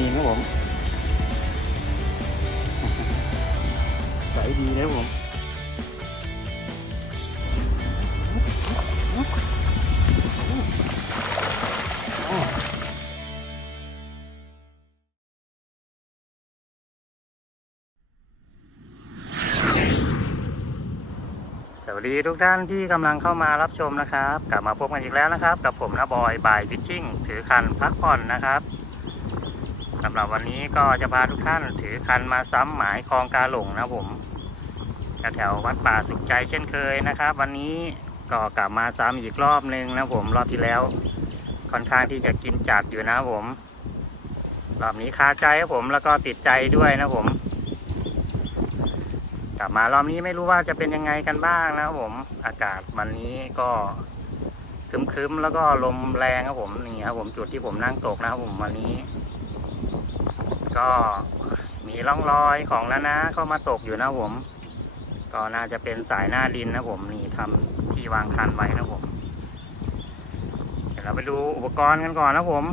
นินครับผม ใสดีเลยครับผมสวัสดีทุกท่านที่กำลังเข้ามารับชมนะครับ กลับมาพบกันอีกแล้วนะครับ กับผมนะบอยบายฟิชชิ่งถือคันพักผ่อนนะครับ สำหรับวันนี้ก็จะพาทุกท่านถือคันมาซ้ำหมายคลองกาหลงนะผมแถววัดป่าสุขใจเช่นเคยนะครับ วันนี้ก็กลับมาซ้ำอีกรอบนึงนะผมรอบที่แล้ว ค่อนข้างที่จะกินจัดอยู่นะผม รอบนี้คาใจครับผมแล้วก็ติดใจด้วยนะผม กลับมารอบนี้ไม่รู้ว่าจะเป็นยังไงกันบ้างนะครับผม อากาศวันนี้ก็คึมๆแล้วก็ลมแรงครับผมนี่ครับผมจุดที่ผมนั่งตกนะครับผมวันนี้ ก็มีร่องรอยของนานาเข้ามาตกอยู่นะผม ก็น่าจะเป็นสายหน้าดินนะผมนี่ทำที่วางคันไว้นะผม เดี๋ยวเราไปดูอุปกรณ์กันก่อนนะผม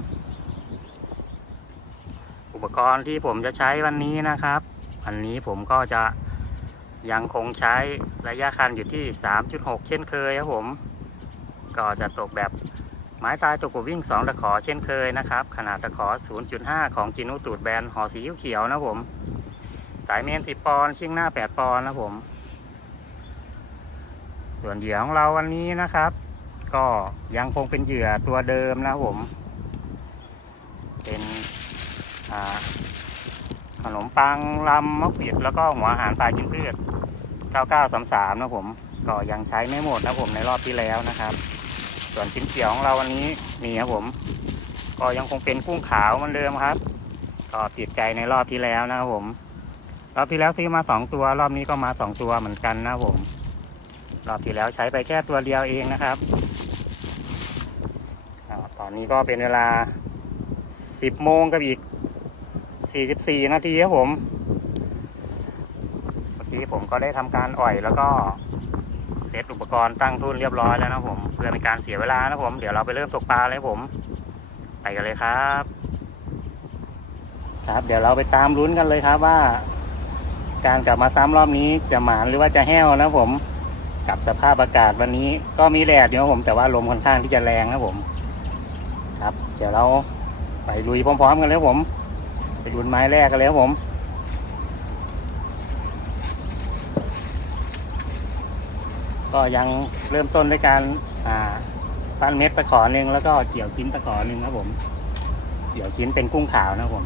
อุปกรณ์ที่ผมจะใช้วันนี้นะครับวันนี้ผมก็จะยังคงใช้ระยะคันอยู่ที่ 3.6 เช่นเคยครับผม ก็จะตกแบบ ไม้ตายตกกวิ่ง 2 ตะขอเช่นเคยนะครับ ขนาดตะขอ 0.5 ของจินุตูดแบนห่อสีเขียวนะผม สายเมน 10 ปอนชิ่งหน้า 8 ปอนนะผม ส่วนเหยื่อของเราวันนี้นะครับ ก็ยังคงเป็นเหยื่อตัวเดิมนะผม เป็นขนมปังลำมะปิดแล้วก็หัวอาหารปลากินพืช 9933 นะผม ก็ยังใช้ไม่หมดนะผมในรอบที่แล้วนะครับ ส่วนชิ้นเขียวของเราวันนี้นี่ครับผม ก็ยังคงเป็นกุ้งขาวเหมือนเดิมครับ ก็ติดใจในรอบที่แล้วนะครับผม รอบที่แล้วซื้อมาสองตัว รอบนี้ก็มาสองตัวเหมือนกันนะครับผม รอบที่แล้วใช้ไปแค่ตัวเดียวเองนะครับตอนนี้ก็เป็นเวลา10โมงกับอีก44นาทีครับผม เมื่อกี้ผมก็ได้ทำการอ่อยแล้วก็ ซตอุปกรณ์ตั้งทุนเรียบร้อยแล้วนะผม เพื่อเป็นการเสียเวลานะผม เดี๋ยวเราไปเริ่มตกปลาเลยผม ไปกันเลยครับ ครับ เดี๋ยวเราไปตามลุ้นกันเลยครับว่า การกลับมาซ้ำรอบนี้จะหมานหรือว่าจะแห้วนะผมกับสภาพอากาศวันนี้ก็มีแดดอยู่นะผม แต่ว่าลมค่อนข้างที่จะแรงนะผม ครับ เดี๋ยวเราไปลุยพร้อม ๆ กันเลยครับผม ไปลุ้นไม้แรกกันเลยครับผม ก็ยังเริ่มต้นด้วยการปั้นเม็ดตะขอหนึ่งแล้วก็เกี่ยวชิ้นตะขอหนึ่งครับผม เกี่ยวชิ้นเป็นกุ้งขาวนะครับผม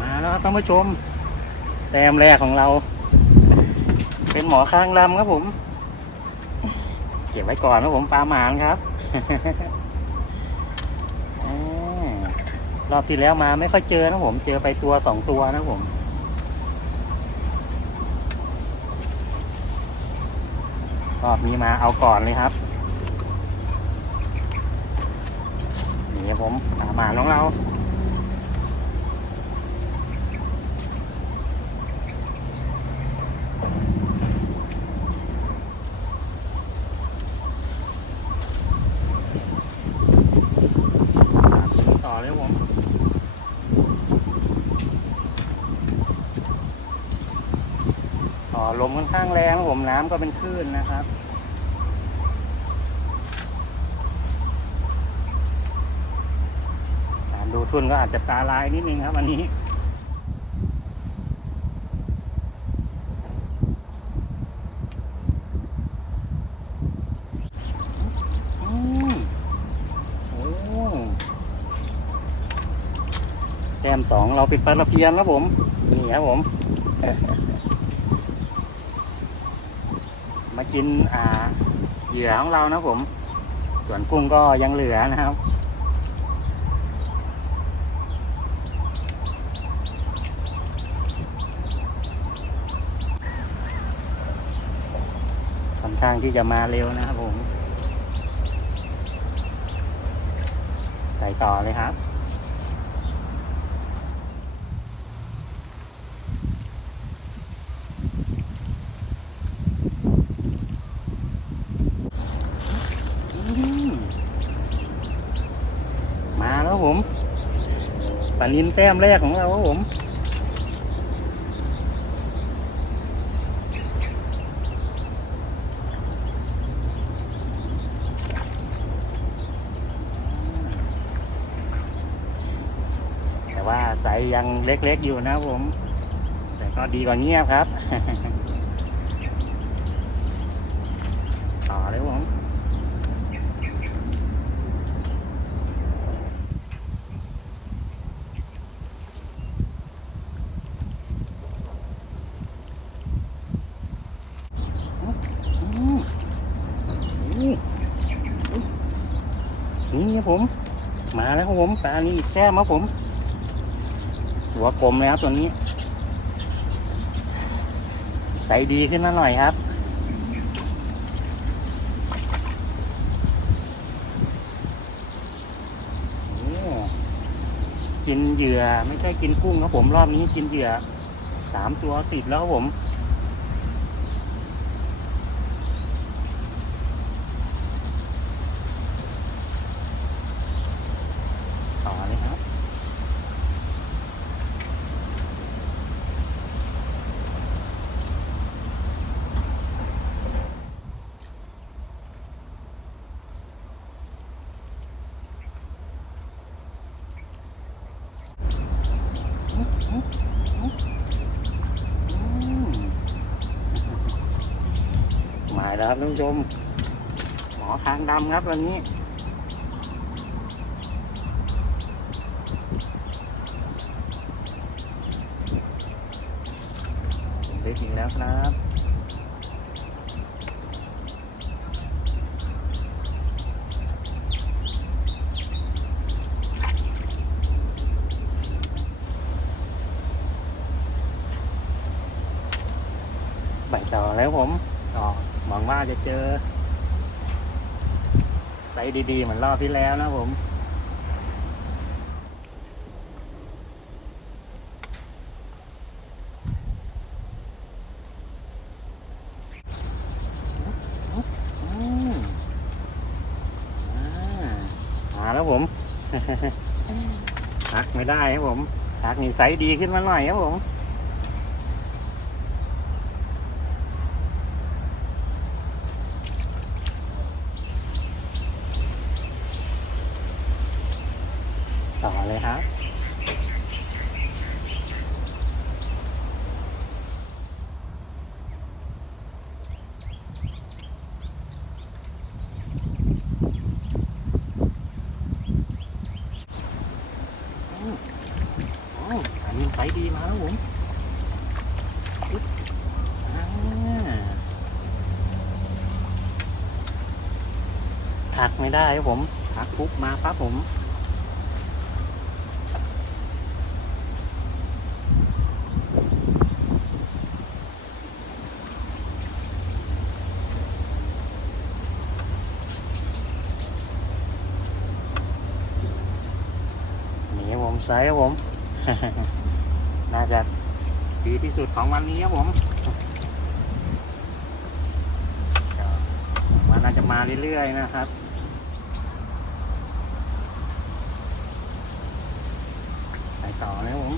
มาแล้วครับท่านผู้ชมแต้มแรกของเรา เป็นหมอข้างลำครับผม เก็บไว้ก่อนครับผมปลาหมานครับรอบที่แล้วมาไม่ค่อยเจอนะผม เจอไปตัวสองตัวนะผมรอบนี้มาเอาก่อนเลยครับนี่ครับผมปลาหมานของเรา ต่อเลยครับผมต่อ ลมค่อนข้างแรงผมน้ำก็เป็นคลื่นนะครับการดูทุนก็อาจจะตาลายนิดนึงครับวันนี้อืมโอ้แก้มสองเราป็นปลาตะเพียนครับผม นี่ครับผม มากินอ่าเหยื่อของเรานะผม ส่วนกุ้งก็ยังเหลือนะครับค่อนข้างที่จะมาเร็วนะครับผม ใส่ต่อเลยครับ ลานินแต้มแรกของเราครับผมแต่ว่าไซส์ยังเล็กๆอยู่นะครับผม แต่ก็ดีกว่าเงียบครับ ต่อเลยครับผม อืมอืมนี่ครับผม มาแล้วครับผมปลา นี้อีกแซ่บครับผม หัวกลมเลยครับตัวนี้ ใสดีขึ้นมาหน่อยครับ กินเหยื่อไม่ใช่กินกุ้งครับผมรอบนี้กินเหยื่อสามตัวติดแล้วครับผม หมายแล้วครับท่านผู้ชมหมอคางดำครับวันนี้ได้จริงแล้วครับ ไปต่อแล้วผมก็ หวังว่าจะเจอไซส์ดีๆ เหมือนรอบที่แล้วนะผมมาแล้วผมพักไม่ได้ครับผมพักนี่ไซส์ดีขึ้นมาหน่อยครับผม ต่อเลยครับอ๋ออันนี้ไซส์ดีมาแล้วผมถักไม่ได้ครับผมถักปุ๊บมาปั๊บผม สายครับผมไซส์ครับผม น่าจะดีที่สุดของวันนี้ครับผมวันน่าจะมาเรื่อยๆนะครับไปต่อเลยครับผม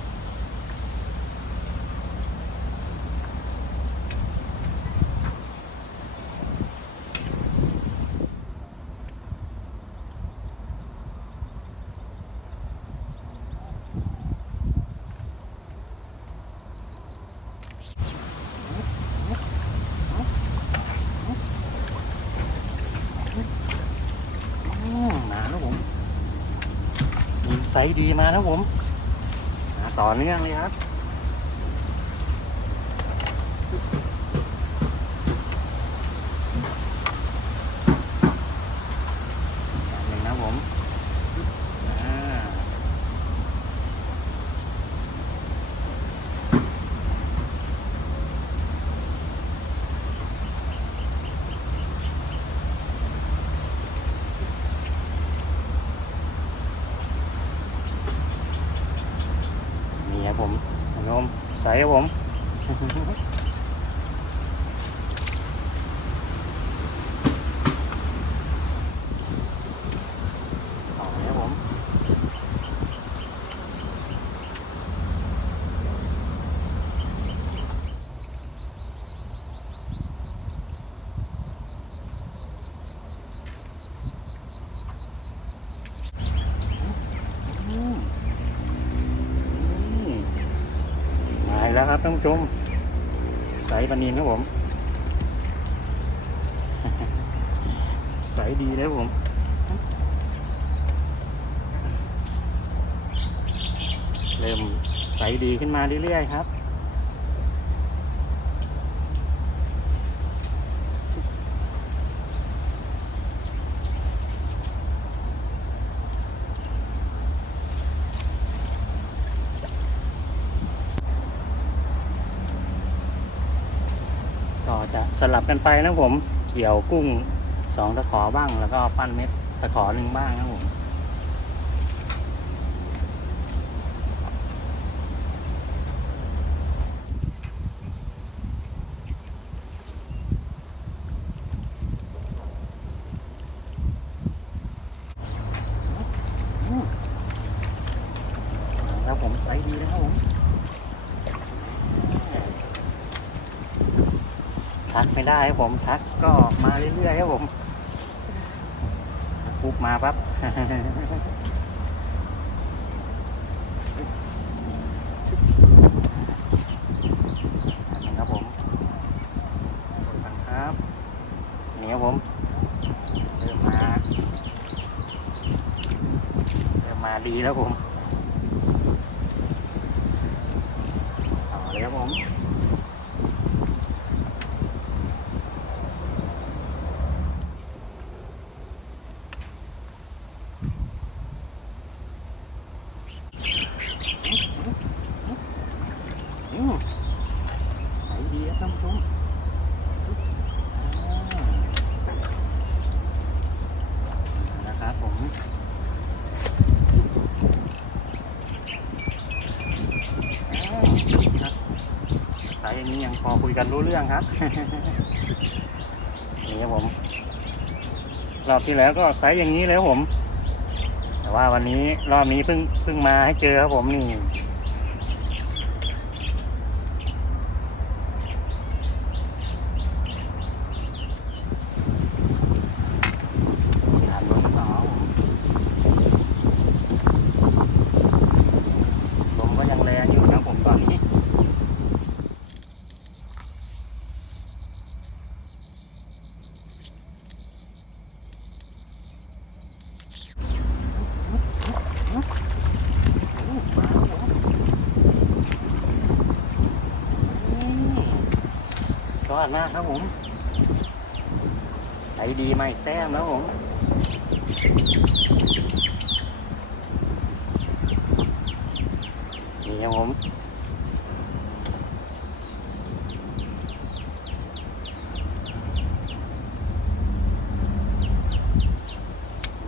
อืมมาแล้วผม มี ไซส์ดีมานะผมมาต่อเนื่องเลยครับหนึ่งนะผมอ่านี่ครับผมโนมใส่ครับผม ต่อเลย ครับผม แล้วครับ ท่านผู้ชมใสปานินครับผม ใสดีแล้วผมเริ่มใสดีขึ้นมาเรื่อยๆครับ ก็จะ สลับกันไปนะผมเกี่ยวกุ้งสองตะขอบ้าง แล้วก็ปั้นเม็ดตะขอหนึ่งบ้างนะผมครับผมใสดีนะครับผม ทักไม่ได้ครับผมทักก็มาเรื่อยๆครับผมปุ๊บมาปั๊บครับผมขอบคุณครับนี่ครับผมเริ่มมาเริ่มมาดีแล้วผมต่อเลยครับผม อืมใสดีครับท่านผู้ชมอ่านะครับผมอ่าครับสาย อย่างนี้ยังพอคุยกันรู้เรื่องครับนี่ครับผมรอบที่แล้วก็ไซส์อย่างนี้เลยครับผม แต่ว่าวันนี้รอบนี้เพิ่งเพิ่งมาให้เจอครับผมนี่ ถามลมหนาวลมก็ยังแรงอยู่นะผมตอนนี้ ย อดมากครับผมใส่ดีไม่แต้มแล้วผมนี่ครับผม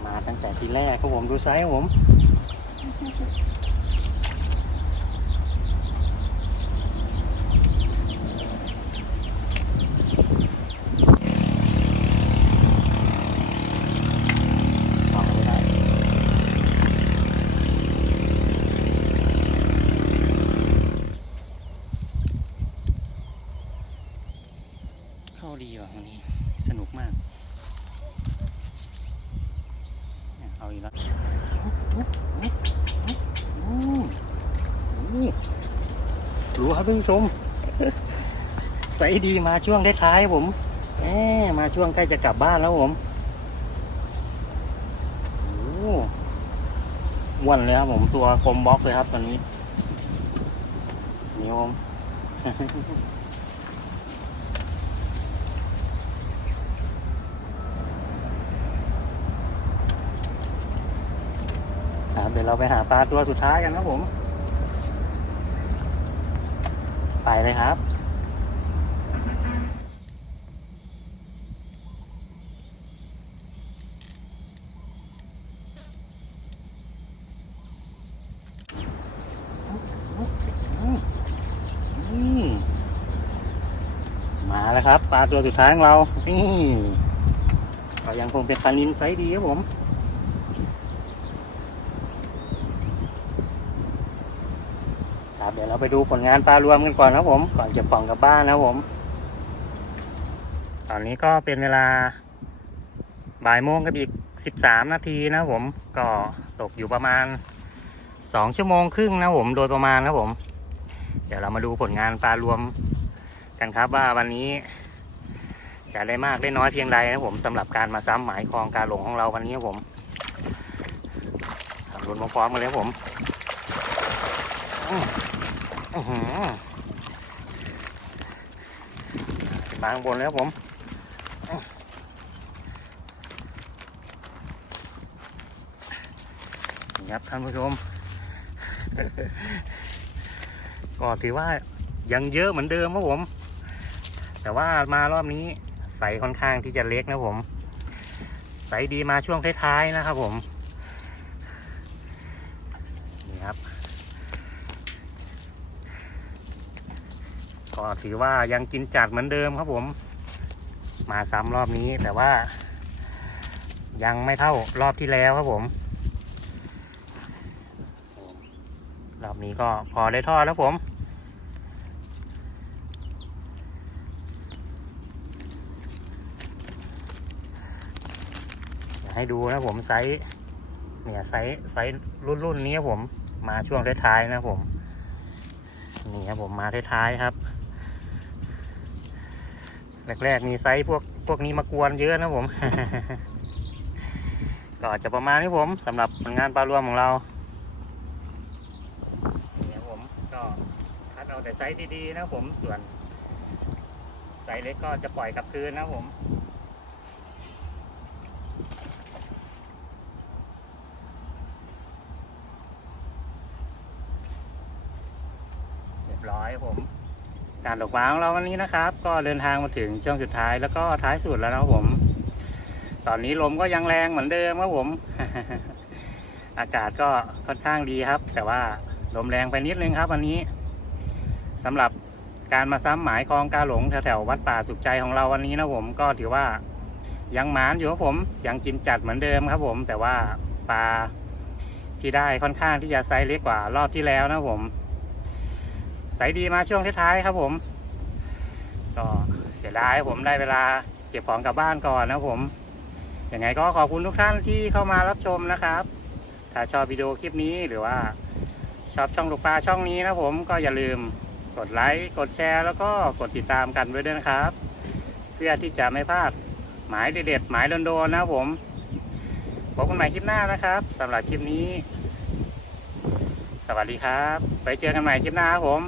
มาตั้งแต่ทีแรกครับผมดูไซส์ครับผม ต่อไม่ได้เข้าดีว่ะวันนี้ สนุกมากเนี่ยเอาอีกแล้วอืมอืมรู้ครับเพื่อนผู้ ชม ใสดีมาช่วงท้ายๆผมแหมมาช่วงใกล้จะกลับบ้านแล้วผมโอ้โหอ้วนเลยครับผมตัวคมบล็อกเลยครับตอนนี้นี่ผมครับเดี๋ยวเราไปหาปลาตัวสุดท้ายกันครับผม ไปเลยครับมมาแล้วครับ ปลาตัวสุดท้ายของเรา นี่ก็ยังคงเป็นปลานินไซส์ดีครับผม ครับเดี๋ยวเราไปดูผลงานปลารวมกันก่อนครับผม ก่อนเก็บกล่องกลับบ้านนะผม ตอนนี้ก็เป็นเวลาบ่ายโมงกับอีกสิบสามนาทีนะผม ก็ตกอยู่ประมาณสองชั่วโมงครึ่งนะผมโดยประมาณนะผม เดี๋ยวเรามาดูผลงานปลารวมกันครับว่าวันนี้จะได้มากได้น้อยเพียงใดนะผมสำหรับการมาซ้ำหมายคลองการหลงของเราวันนี้ครับผมทำรุนพร้อมๆกันเลยผม มาข้างบนเลยครับผมครับท่านผู้ชม ก็ถือว่ายังเยอะเหมือนเดิมครับผม แต่ว่ามารอบนี้ใสค่อนข้างที่จะเล็กนะผม ใสดีมาช่วงท้ายๆนะครับผม นี่ครับ ก็ถือว่ายังกินจัดเหมือนเดิมครับผม มาซ้ำรอบนี้แต่ว่า ยังไม่เท่ารอบที่แล้วครับผม รอบนี้ก็พอได้ทอดแล้วผมให้ดูนะผมไซส์เนี่ยไซส์ไซส์รุ่นรุ่นนี้ผมมาช่วงท้ายๆนะผมนี่ครับผมมาท้ายๆครับ แรกๆมีไซส์พวกพวกนี้มากวนเยอะนะผม ก็จจะประมาณนี้ผมสำหรับผลงานปลารวมของเราเนี่ยผมก็คัดเอาแต่ไซส์ดีๆนะผมส่วนไซส์เล็กก็จะปล่อยกลับคืนนะผม เรียบร้อยครับผม การตกปลาของเราวันนี้นะครับ ก็เดินทางมาถึงช่วงสุดท้ายแล้วก็ท้ายสุดแล้วนะครับผม ตอนนี้ลมก็ยังแรงเหมือนเดิมครับผม อากาศก็ค่อนข้างดีครับ แต่ว่าลมแรงไปนิดนึงครับวันนี้สำหรับการมาซ้ำหมายคลองกาหลงแถวๆวัดป่าสุขใจของเราวันนี้นะผมก็ถือว่ายังหมานอยู่ครับผมยังกินจัดเหมือนเดิมครับผม แต่ว่าปลาที่ได้ค่อนข้างที่จะไซส์เล็กกว่ารอบที่แล้วนะผม ใสดีมาช่วงท้ายๆครับผม ก็เสียดายผมได้เวลาเก็บของกลับบ้านก่อนนะผมยังไงก็ขอบคุณทุกท่านที่เข้ามารับชมนะครับ ถ้าชอบวิดีโอคลิปนี้หรือว่าชอบช่องลูกปลาช่องนี้นะผมก็อย่าลืมกดไลค์กดแชร์ แล้วก็กดติดตามกันไว้ด้วยนะครับ เพื่อที่จะไม่พลาดหมายเด็ดๆหมายโดนๆนะผมพบกันใหม่คลิปหน้านะครับสำหรับคลิปนี้ สวัสดีครับ ไปเจอกันใหม่คลิปหน้าครับผม